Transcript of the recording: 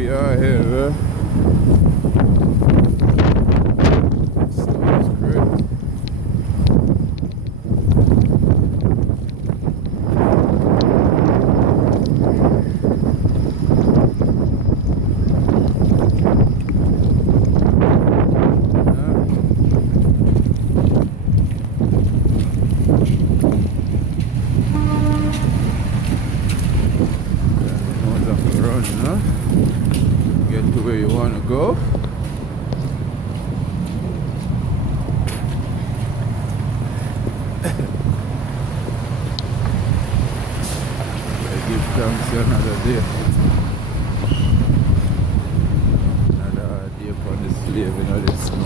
we are here. Stuff is great. Get to where you want to go. I give thanks another day. Another day upon the slave, you know this.